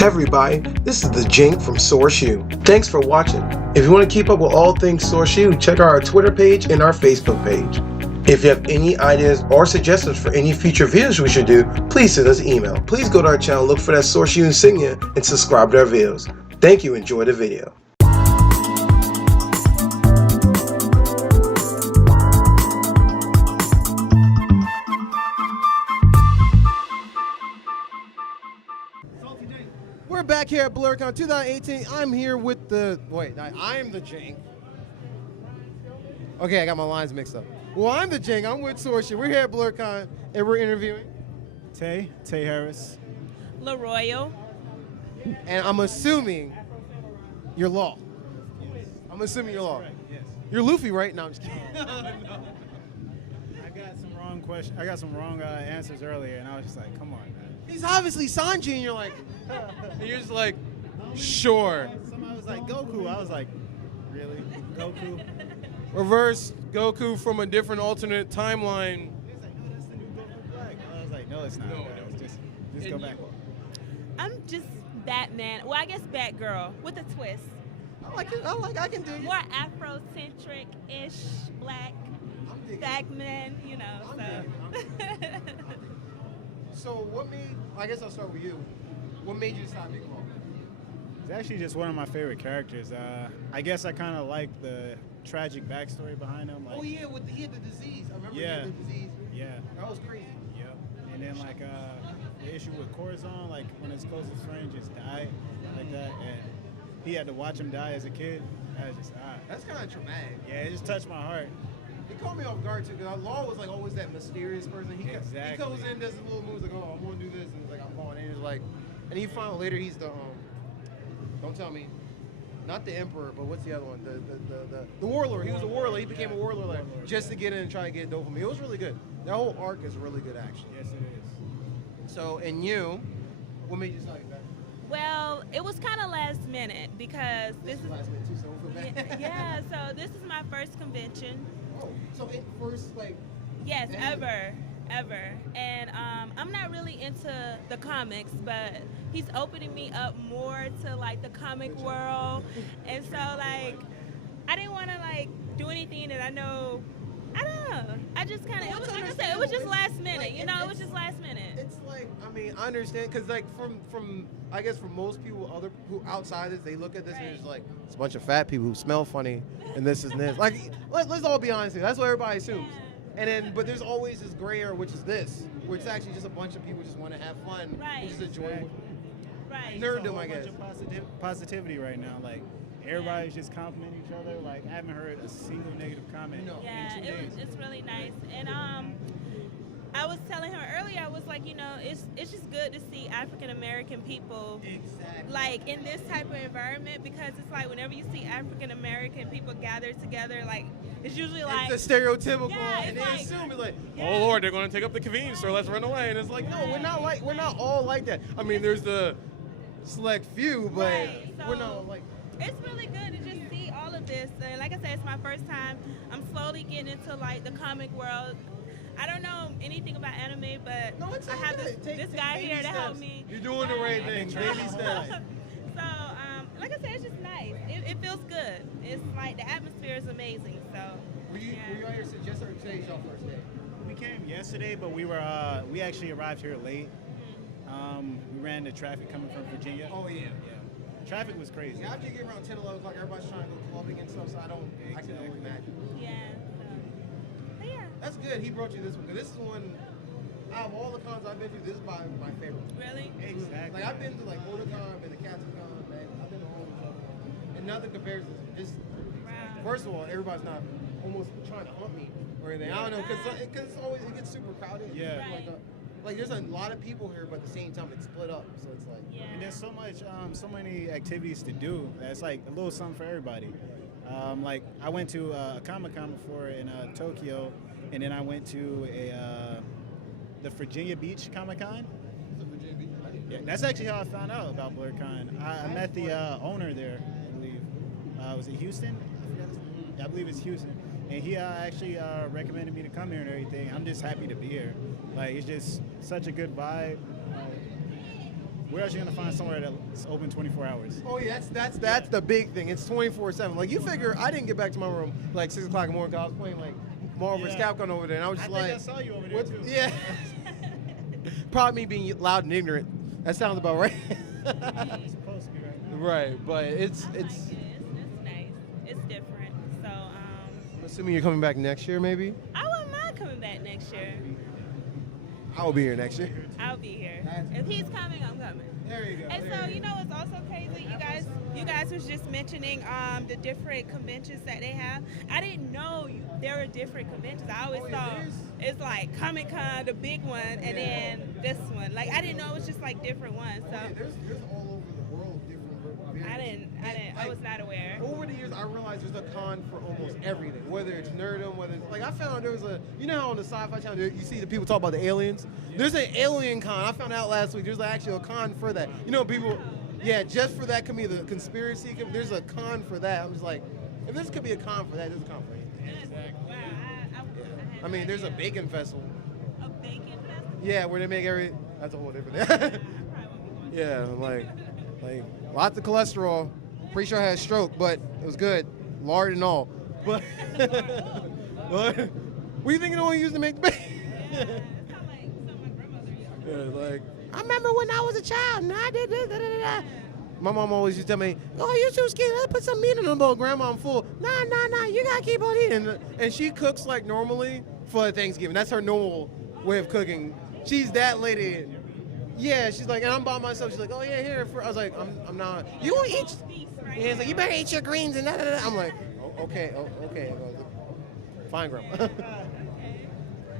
Hey everybody, this is the Jink from Source U. Thanks for watching. If you want to keep up with all things Source U, check out our Twitter page and our Facebook page. If you have any ideas or suggestions for any future videos we should do, please send us an email. Please go to our channel, look for that Source U insignia, and subscribe to our videos. Thank you, enjoy the video. We're back here at BlerDCon 2018. I'm here with the, I'm the Jink. Okay, I got my lines mixed up. Well, I'm the Jink. I'm with Source U. We're here at BlerDCon, and we're interviewing Tay Harris. LaRoyal. And I'm assuming you're Law. I'm assuming you're Law. Yes. You're Luffy, right? No, I'm just kidding. No. I got some wrong question. I got some wrong answers earlier, and I was just like, "Come on, man." He's obviously Sanji, and you're like, and you're just like, sure. Somebody was like Goku. I was like, really, Goku? Reverse Goku from a different alternate timeline. He was like, "No, that's the new Goku Black." I was like, "No, it's not. No, guys. Just go back." I'm just Batman. Well, I guess Batgirl with a twist. I like it. I can do it. More Afrocentric-ish, black Batman, you know. So what made, I guess I'll start with you. What made you decide to make Law? It's actually just one of my favorite characters. I guess I kind of like the tragic backstory behind him. Like, Oh yeah, he had the disease. I remember he Yeah. had the disease. yeah, That was crazy. yep. And then like the issue with Corazon, like when his closest friend just died like that, and he had to watch him die as a kid. I was just That's kind of traumatic. yeah, it just touched my heart. It caught me off guard too, because Law was like always that mysterious person. He Exactly. goes in, does his little moves, like, oh, I'm gonna do this, and he's like, I'm going in. He's like, and he found later he's the don't tell me, not the Emperor, but what's the other one? The Warlord. He was a Warlord. He became a Warlord like, just to get in and try to get dopamine. It was really good. That whole arc is really good, actually. Yes, it is. So, and you, what made you decide that? Well, it was kind of last minute because this is Last minute too, so we'll feel bad. yeah. So this is my first convention. Oh, so it first, like, Yes, Ever. ever. And I'm not really into the comics, but he's opening me up more to like the comic world. And so like I didn't want to like do anything that I know. I don't know. I just kind of, it was like I said, it was just last minute. You know, it was just last minute. it's like, I mean, I understand, because like from I guess from most people, other who outsiders, they look at this and it's like, it's a bunch of fat people who smell funny, and this and this. Like, let's all be honest here. That's what everybody assumes. And then, but there's always this gray area, which is this, which is actually just a bunch of people just want to have fun, Right. just enjoy Right. nerddom, a I guess. bunch of positivity right now. Like everybody's just complimenting each other. Like I haven't heard a single negative comment No. Yeah, in 2 days. it's really nice. And I was telling her earlier, I was like, you know, it's just good to see African American people Exactly. like in this type of environment, because it's like whenever you see African American people gathered together, like it's usually like It's the stereotypical, Yeah, and it's they like- assume it's like, Yeah. oh Lord, they're going to take up the convenience store. Let's run away. And it's like, no, we're not all like that. I mean, there's the select few, but Right, so- we're not all like. it's really good to just see all of this. And like I said, it's my first time. I'm slowly getting into like the comic world. I don't know anything about anime, but No, it's I have okay. this Take guy baby here to help steps. me. You're doing the right thing. trying Baby my whole steps. life. So, like I said, it's just nice. It feels good. It's like the atmosphere is amazing. So, Were you out here just or today's your first day? We came yesterday, but we actually arrived here late. We ran into traffic coming from Virginia. Oh yeah. Yeah, traffic was crazy. Yeah, after you get around 10, 11 o'clock, everybody's trying to go clubbing and stuff, so I can only imagine. yeah. So, but yeah. That's good. He brought you this one, because this is one, out of all the cons I've been to, this is my favorite. Really? Exactly. Like, I've been to like BlerDCon and the CatCon, man. I've been to all of them. And nothing compares to this. Just, Wow. first of all, everybody's not almost trying to hunt me or anything. I don't know, because it's always, it gets super crowded. Yeah. Like there's a lot of people here, but at the same time, it's split up. So it's like, Yeah. And there's so much, so many activities to do. That's like a little something for everybody. Like I went to a Comic-Con before in Tokyo, and then I went to the Virginia Beach Comic-Con. Yeah, that's actually how I found out about BlerDCon. I met the owner there, I believe. Was it Houston? Yeah, I believe it's Houston. And he actually recommended me to come here and everything. I'm just happy to be here. Like, it's just such a good vibe. where else you gonna find somewhere that's open 24 hours? Oh yeah, that's the big thing. It's 24/7. Like you figure, I didn't get back to my room like 6 o'clock in the morning because I was playing like Marvel vs. Capcom over there, and I was just I saw you over there what? too. Yeah. Probably me being loud and ignorant. That sounds about right. It's supposed to be right now. Right, but it's. I like it. It's nice. It's different. So I'm assuming you're coming back next year, maybe. I wouldn't mind coming back next year. I will be here next year. I'll be here. If he's coming, I'm coming. There you go. And so, you know, it's also crazy. You guys was just mentioning the different conventions that they have. I didn't know there were different conventions. I always thought it's like Comic-Con, the big one, and then this one. Like I didn't know it was just like different ones. So There's all over the world different variants. I was not aware. Over the years, I realized there's a con for almost everything. Whether it's nerdom, whether it's like I found there was you know how on the Sci-Fi Channel you see the people talk about the aliens. There's an alien con. I found out last week. There's actually a con for that. You know, people, yeah, just for that could be the conspiracy. There's a con for that. I'm just like, if this could be a con for that, there's a con for it. Exactly. Wow, I mean, there's a bacon festival. a bacon festival. Yeah, where they make that's a whole different thing. I probably won't be going. Yeah, like lots of cholesterol. Pretty sure I had a stroke, but it was good, lard and all. But what do you think it only used to make the bacon? Yeah, it sounds like something my grandmother used to do. Yeah, like I remember when I was a child and I did this. Da, da, da, da. My mom always used to tell me, "Oh, you're too skinny. Let's put some meat in the bowl, Grandma. I'm full." Nah. You gotta keep on eating. And she cooks like normally for Thanksgiving. That's her normal way of cooking. She's that lady. Yeah, she's like, and I'm by myself. She's like, "Oh yeah, here." I was like, "I'm not. You will eat." Yeah, it's like you better eat your greens and da da da. I'm like, okay. Fine, Grandma.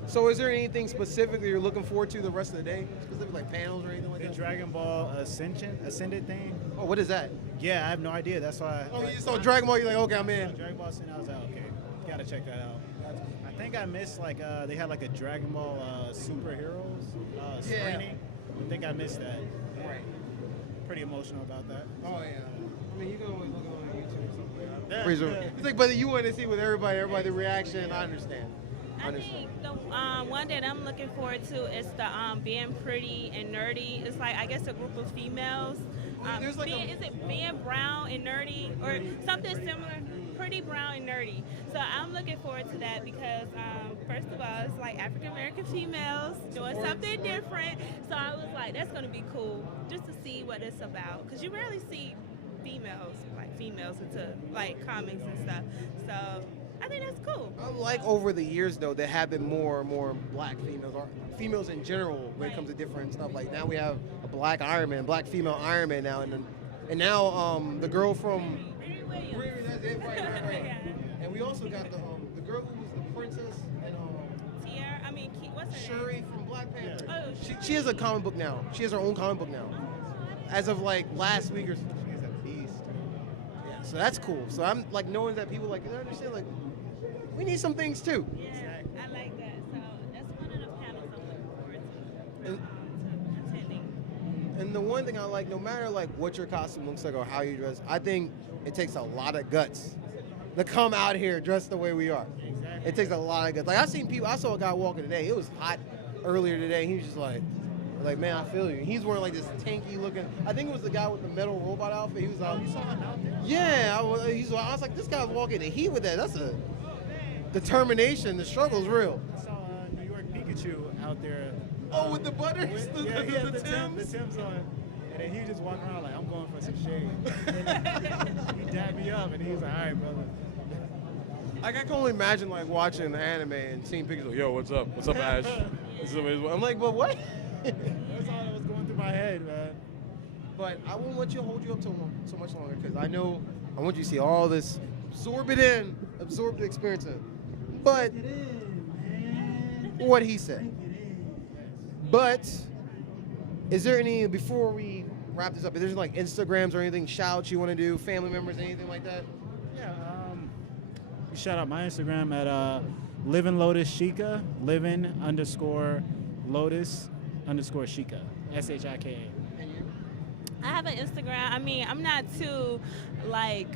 So is there anything specifically you're looking forward to the rest of the day? Specific like panels or anything like The that? Dragon Ball Ascended thing. Oh, what is that? Yeah, I have no idea. That's why. Oh, you saw Dragon Ball, you're like, okay, I'm in. Dragon Ball Ascended. I was like, okay, gotta check that out. I think I missed like they had like a Dragon Ball superheroes screening. I think I missed that. Right. Pretty emotional about that. Oh, yeah. I mean, you can always look on YouTube or something like that. Yeah, Pretty sure. yeah. It's like, but you want to see with everybody the reaction. I understand. I think the one that I'm looking forward to is the being pretty and nerdy. It's like I guess a group of females. There's like is it being brown and nerdy or something similar? Pretty brown and nerdy. So I'm looking forward to that because first of all, it's like African American females doing something different. So I was like, that's gonna be cool just to see what it's about because you rarely see females into like comics and stuff. So I think that's cool. I like over the years though, there have been more and more black females or females in general when it comes to different stuff. Like now we have a black Iron Man, black female Iron Man now, and now the girl from. That's it, right. Yeah. And we also got the girl who was the princess and What's her Shuri name? from Black Panther. Oh, She has a comic book now. She has her own comic book now. As of like last week or something. She's a beast. Yeah, so that's cool. So I'm like knowing that people like, you understand, like, we need some things too. Yeah, I like that. So that's one of the panels I'm looking forward to, And- to attending. And the one thing I like, no matter like what your costume looks like or how you dress, I think it takes a lot of guts to come out here dressed the way we are. Exactly. It takes a lot of guts. Like I saw a guy walking today. It was hot earlier today. He was just like, man, I feel you. He's wearing like this tanky looking. I think it was the guy with the metal robot outfit. He was out. You saw him out there? Yeah, I was like, this guy's walking in the heat with that. That's a determination. The struggle's real. I saw New York Pikachu out there. Oh, with the butters, Yeah, he had the Timbs. Timbs on. And then he just walking around like, I'm going for some shade. He dabbed me up and he was like, all right, brother. Like I can only imagine like watching the anime and seeing pictures like, yo, what's up? What's up, Ash? I'm like, but what? That's all that was going through my head, man. But I won't let you hold you up so much longer because I know I want you to see all this, absorb the experience in. But what he said. But is there any, before we wrap this up, is there like Instagrams or anything, shouts you want to do, family members, anything like that? Yeah, shout out my Instagram at Living Lotus Shika, living_Lotus_Shika, SHIKA. And you? I have an Instagram. I mean, I'm not too like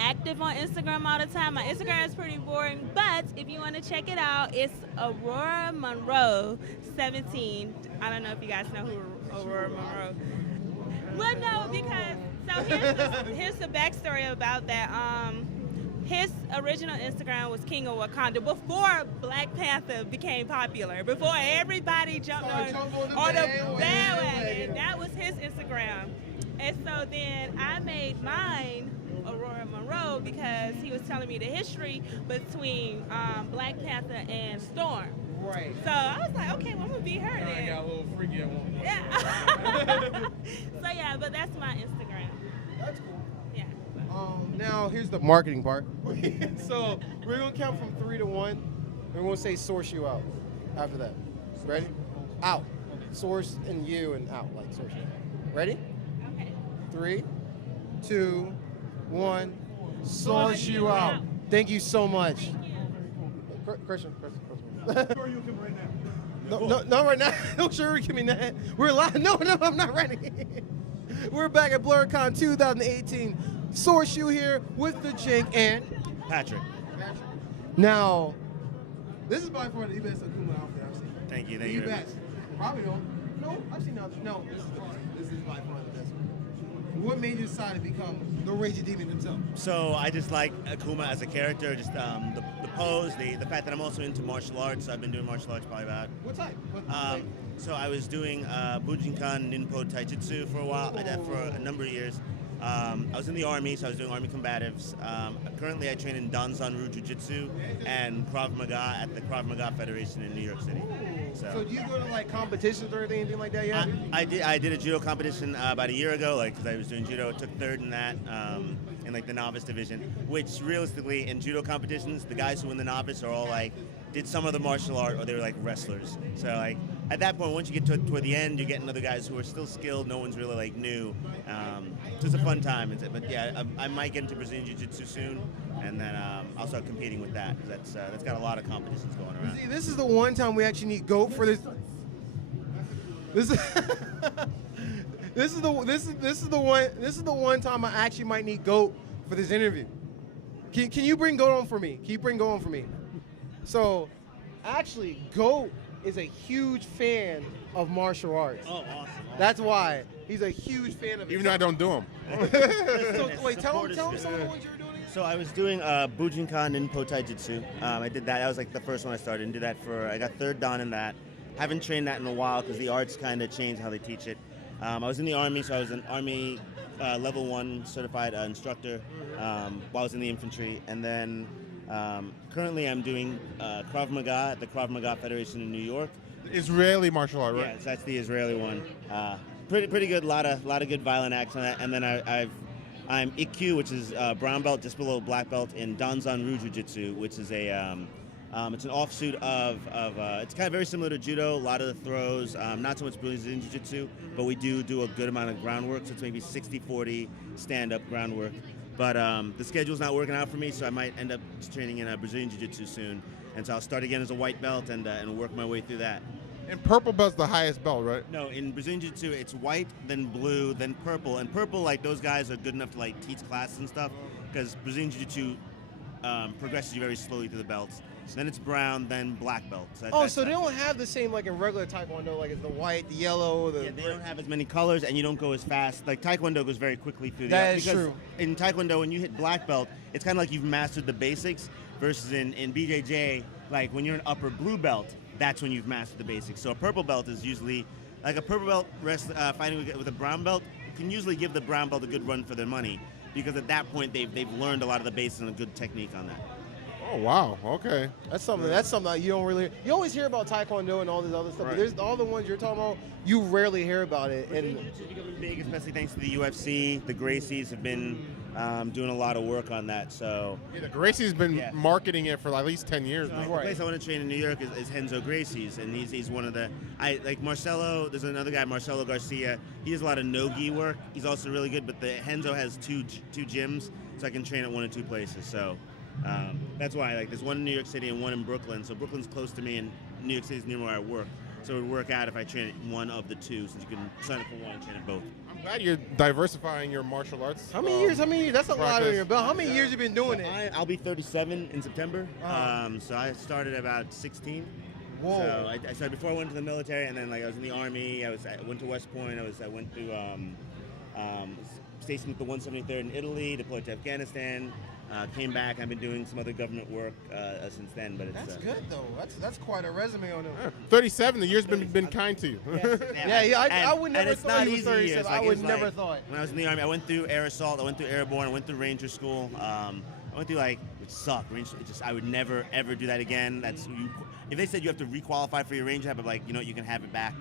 active on Instagram all the time. My Instagram is pretty boring, but if you want to check it out, it's Aurora Monroe 17. I don't know if you guys know who Aurora Monroe. Well, no, because so here's the backstory about that. His original Instagram was King of Wakanda before Black Panther became popular. Before everybody jumped on the bandwagon, that was his Instagram. And so then I made mine Aurora Monroe because he was telling me the history between Black Panther and Storm. Right. So I was like, okay, well, I'm gonna be her I then. got a little freaky at one point. Yeah. So yeah, but that's my Instagram. That's cool. Yeah. Now here's the marketing part. So we're gonna count from 3 to 1. And we're gonna say source you out. After that, ready? Out. Source and you and out, like source you out. Ready? Okay. 3, 2, 1. Source you out. Thank you so much. Christian. Sure you can right now. No, not right now. Don't sure give me that. We're live. No, I'm not ready. We're back at BlerDCon 2018. Source you here with the Jink and Patrick. Now, this is by far the best Akuma outfit I've seen. Thank you. The best. Probably don't. No, I've seen others. No, this is the best. This is by far the best one. What made you decide to become the Raging Demon himself? So I just like Akuma as a character, just the pose, the fact that I'm also into martial arts. I've been doing martial arts probably about. What type? So I was doing Bujinkan Ninpo Taijutsu for a while. I did that for a number of years. I was in the Army, so I was doing Army combatives. Currently, I train in Danzanru Jiu-Jitsu and Krav Maga at the Krav Maga Federation in New York City. So do you go to like competitions or anything like that yet? I did a judo competition about a year ago, like because I was doing judo. Took third in that in like the novice division. Which realistically, in judo competitions, the guys who win the novice are all like did some of the martial art or they were like wrestlers. So like at that point, once you get toward the end, you're getting other guys who are still skilled. No one's really like new. So it's a fun time. But yeah, I might get into Brazilian Jiu-Jitsu soon, and then I'll start competing with that because that's got a lot of competitions going around. See, this is the one time we actually need GOAT for this. This is this is the one time I actually might need GOAT for this interview. Can you bring GOAT on for me? Can you bring GOAT on for me? So, actually, GOAT is a huge fan of martial arts. Oh, awesome. That's why he's a huge fan of it. Even though I don't do them. So, wait, tell him some of the ones you were doing again. So I was doing Bujinkan Ninpo Taijutsu. I did that. That was like the first one I started and did that I got third dan in that. Haven't trained that in a while because the arts kind of changed how they teach it. I was in the Army, so I was an Army level 1 certified instructor while I was in the infantry. And then currently I'm doing Krav Maga at the Krav Maga Federation in New York. Israeli martial art, right? Yeah, so that's the Israeli one. Pretty good, lot of good violent acts on that. And then I'm Ikkyu, which is brown belt, just below black belt in Danzanru Jiu-Jitsu, which is it's an offshoot of it's kind of very similar to judo. A lot of the throws, not so much Brazilian Jiu-Jitsu, but we do a good amount of groundwork. So it's maybe 60-40 stand-up groundwork. But the schedule's not working out for me, so I might end up training in Brazilian Jiu-Jitsu soon. And so I'll start again as a white belt and work my way through that. And purple belt's the highest belt, right? No, in Brazilian Jiu-Jitsu, it's white, then blue, then purple. And purple, like, those guys are good enough to, like, teach classes and stuff, because Brazilian Jiu-Jitsu progresses you very slowly through the belts. Then it's brown, then black belt. So they don't have the same, like, in regular Taekwondo, like, it's the white, the yellow, the... Yeah, they don't have as many colors, and you don't go as fast. Like, Taekwondo goes very quickly through the... That is because true. In Taekwondo, when you hit black belt, it's kind of like you've mastered the basics, versus in BJJ, like, when you're an upper blue belt, that's when you've mastered the basics. So a purple belt is usually, like a purple belt fighting with a brown belt can usually give the brown belt a good run for their money, because at that point they've learned a lot of the basics and a good technique on that. Oh, wow. Okay. That's something that you don't really... You always hear about Taekwondo and all this other stuff, but there's all the ones you're talking about, you rarely hear about it. And Jiu-Jitsu is becoming big, especially thanks to the UFC. The Gracies have been doing a lot of work on that. So Yeah, the Gracie's been marketing it for at least 10 years so now. the place I want to train in New York is Henzo Gracie's, and he's one of the... like Marcelo, there's another guy, Marcelo Garcia. He does a lot of no-gi work. He's also really good, but the Henzo has two gyms, so I can train at one or two places. So that's why, like, there's one in New York City and one in Brooklyn. So Brooklyn's close to me, and New York City's near where I work. So it would work out if I train at one of the two, since you can sign up for one and train at both. I'm glad you're diversifying your martial arts. how many years? That's a lot on your belt. How many years you been doing it? I'll be 37 in September. So I started about 16. Whoa. So I started before I went to the military, and then like I was in the Army. I went to West Point. I went to stationed with the 173rd in Italy, deployed to Afghanistan. Came back. I've been doing some other government work since then, but it's That's good though. That's quite a resume on it. 37. The year's been kind to you. I would never it's thought not he was easy 37. years. I Like, would it's never like, thought. When I was in the Army, I went through Air Assault, I went through Airborne, I went through Ranger School. I went through which sucked. I would never ever do that again. If they said you have to requalify for your Ranger, I'd be like, you know what, you can have it back.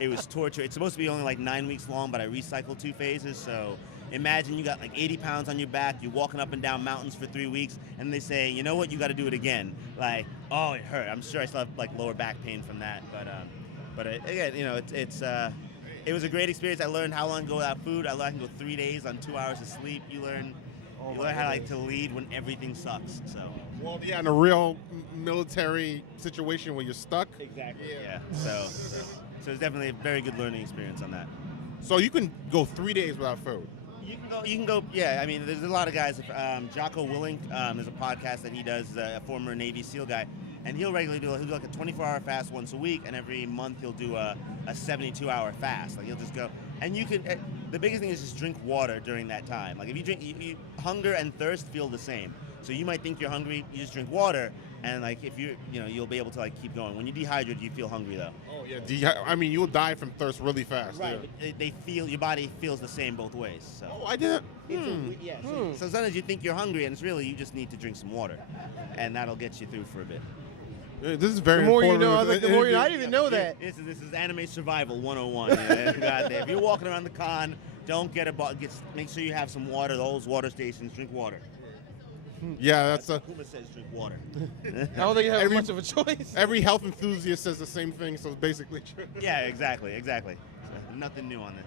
It was torture. It's supposed to be only like 9 weeks long, but I recycled 2 phases, so. Imagine you got like 80 pounds on your back, you're walking up and down mountains for 3 weeks, and they say, you know what, you got to do it again. Like, oh, it hurt. I'm sure I still have like lower back pain from that, but again, you know, it was a great experience. I learned how long to go without food. I learned I can go 3 days on 2 hours of sleep. You learn how to lead when everything sucks. So. Well, yeah, in a real military situation when you're stuck. Exactly. Yeah. So it's definitely a very good learning experience on that. So you can go 3 days without food. You can go. Yeah, I mean, there's a lot of guys. Jocko Willink, there's a podcast that he does. A former Navy SEAL guy, and he'll regularly do like a 24-hour fast once a week, and every month he'll do a 72-hour fast. Like he'll just go, and you can. The biggest thing is just drink water during that time. Like if you drink, hunger and thirst feel the same. So you might think you're hungry, you just drink water, and like if you'll be able to like keep going. When you dehydrate, you feel hungry though. Oh yeah, I mean you'll die from thirst really fast. Right. Yeah. Your body feels the same both ways. So. Oh, I didn't. So sometimes you think you're hungry, and it's really you just need to drink some water, and that'll get you through for a bit. This is very The more you informative. know, I was like, the more you know. I didn't even know that. This is anime survival 101. If you're walking around the con, don't get a bottle. Make sure you have some water. Those water stations, drink water. Yeah, that's Kuma says drink water. I don't think you have much of a choice. Every health enthusiast says the same thing, so it's basically true. Yeah, exactly. So, nothing new on this.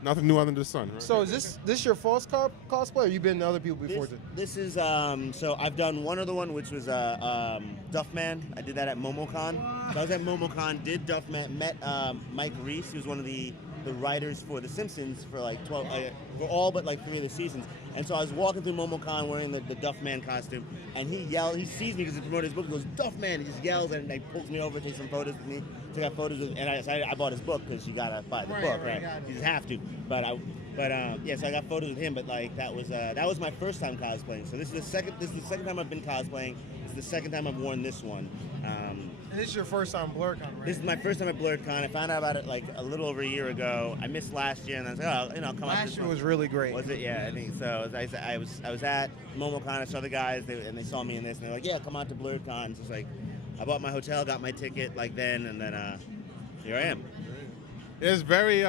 Nothing new under the sun, right? So is this your false cosplay, or you been to other people before? This is so I've done one other one, which was Duffman. I did that at MomoCon. So I was at MomoCon, did Duffman, met Mike Reese, who's one of the writers for The Simpsons for like 12, for all but like 3 of the seasons. And so I was walking through MomoCon wearing the Duffman costume, and he sees me because he promoted his book, he goes, Duffman, he just yells and like pulls me over, takes some photos with me, took photos with, and I bought his book because you gotta buy the book, right? You just have to. But so I got photos with him, but like that was my first time cosplaying. So this is the second time I've been cosplaying. It's the second time I've worn this one. And this is your first time BlerDCon, right? This is my first time at BlerDCon. I found out about it like a little over a year ago. I missed last year, and I was like, I'll come out this Last year one. was really great. Was it? Yeah, I think so. I was at MomoCon. I saw the guys, and they saw me in this, and they're like, yeah, come out to BlerDCon. So it's like, I bought my hotel, got my ticket like then, and then here I am. It's very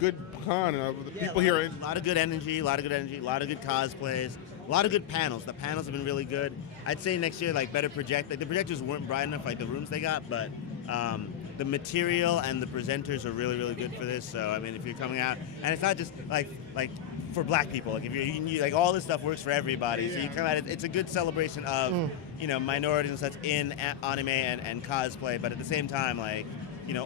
good con. The people here. A lot of good energy, a lot of good cosplays, a lot of good panels. The panels have been really good. I'd say next year, like better project. Like the projectors weren't bright enough, like the rooms they got, but the material and the presenters are really, really good for this. So I mean, if you're coming out, and it's not just like for black people. Like if you like all this stuff works for everybody. So you come out. It's a good celebration of minorities and such in anime and cosplay, but at the same time, like.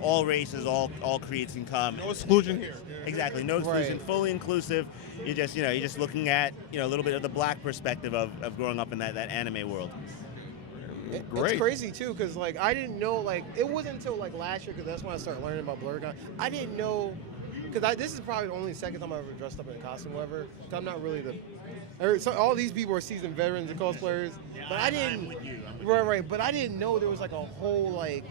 All races, all creeds can come. No exclusion here. Exactly, no exclusion, fully inclusive. You're just looking at a little bit of the black perspective of growing up in that anime world. Great. It's crazy too, because like I didn't know, like it wasn't until like last year, because that's when I started learning about BlerDCon. I didn't know, because this is probably the only second time I ever dressed up in a costume ever. So I'm not really all these people are seasoned veterans and cosplayers, but I didn't. I'm with you. Right. But I didn't know there was like a whole like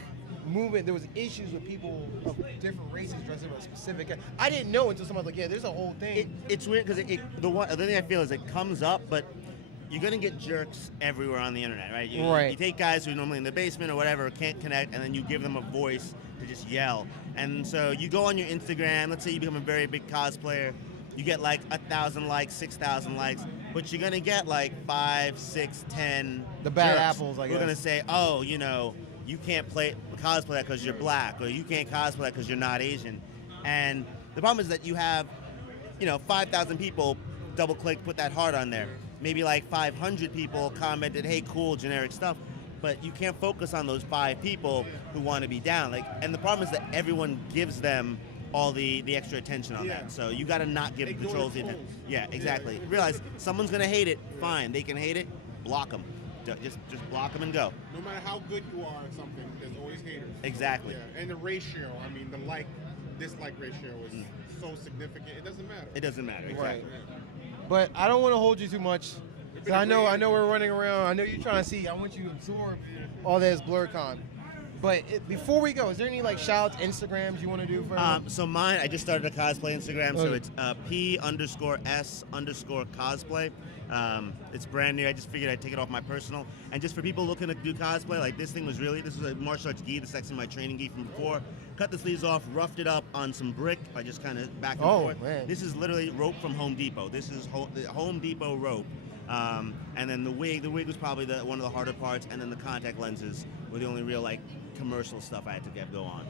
movement. There was issues with people of different races dressing up a specific. I didn't know until someone was like, "Yeah, there's a whole thing." It's weird because the thing I feel is it comes up, but you're gonna get jerks everywhere on the internet, right? You take guys who are normally in the basement or whatever can't connect, and then you give them a voice to just yell. And so you go on your Instagram. Let's say you become a very big cosplayer. You get like 1,000 likes, 6,000 likes, but you're gonna get like 5, 6, 10. The bad jerks. apples, I guess. We're gonna say, oh, you can't cosplay that because you're black, or you can't cosplay that because you're not Asian. And the problem is that you have, 5,000 people double-click, put that heart on there. Maybe like 500 people commented, hey, cool, generic stuff. But you can't focus on those 5 people who want to be down. And the problem is that everyone gives them all the extra attention on that. So you got to not give the trolls the attention. Yeah, exactly. Realize someone's going to hate it. Fine, they can hate it. Block them. Just block them and go. No matter how good you are at something, there's always haters. Exactly. Yeah. And the ratio, I mean, the like dislike ratio is so significant, it doesn't matter. It doesn't matter. Exactly. Right. But I don't want to hold you too much. 'Cause I know we're running around. I know you're trying to see. I want you to absorb all that is BlerDCon. But before we go, is there any like shout outs, Instagrams you want to do for everyone? So mine, I just started a cosplay Instagram, so Okay. it's P_S_cosplay. It's brand new. I just figured I'd take it off my personal. And just for people looking to do cosplay, like this was a martial arts gi. This is actually my training gi from before. Cut the sleeves off, roughed it up on some brick by just kind of back and forth. Man. This is literally rope from Home Depot. This is the Home Depot rope. And then the wig was probably one of the harder parts, and then the contact lenses were the only real like commercial stuff I had to go on.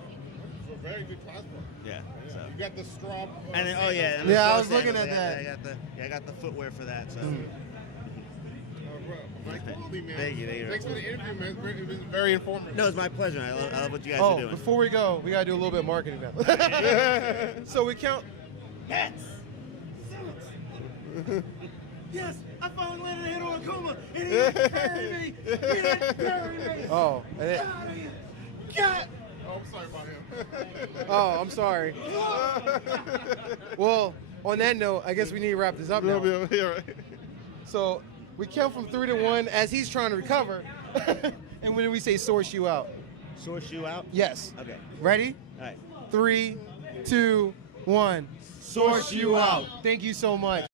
So very good cosplay. Yeah. So. You got the straw. And then, and Yeah, the I straw was looking sandals. at that. I got the footwear for that. So. Nice quality, man. Thank you. Thanks for the interview, man. It was very informative. No, it's my pleasure. I love what you guys are doing. Before we go, we gotta do a little bit of marketing now. So we count. Hats. Yes, I finally landed a hit on Akuma, and he didn't carry me. He didn't carry me. Oh, and it, God. Oh, I'm sorry about him. oh, I'm sorry. Well, on that note, I guess we need to wrap this up now. Yeah, right. So we count from 3 to 1 as he's trying to recover, and when we say source you out. Source you out? Yes. Okay. Ready? All right. 3, 2, 1. Source you out. Thank you so much.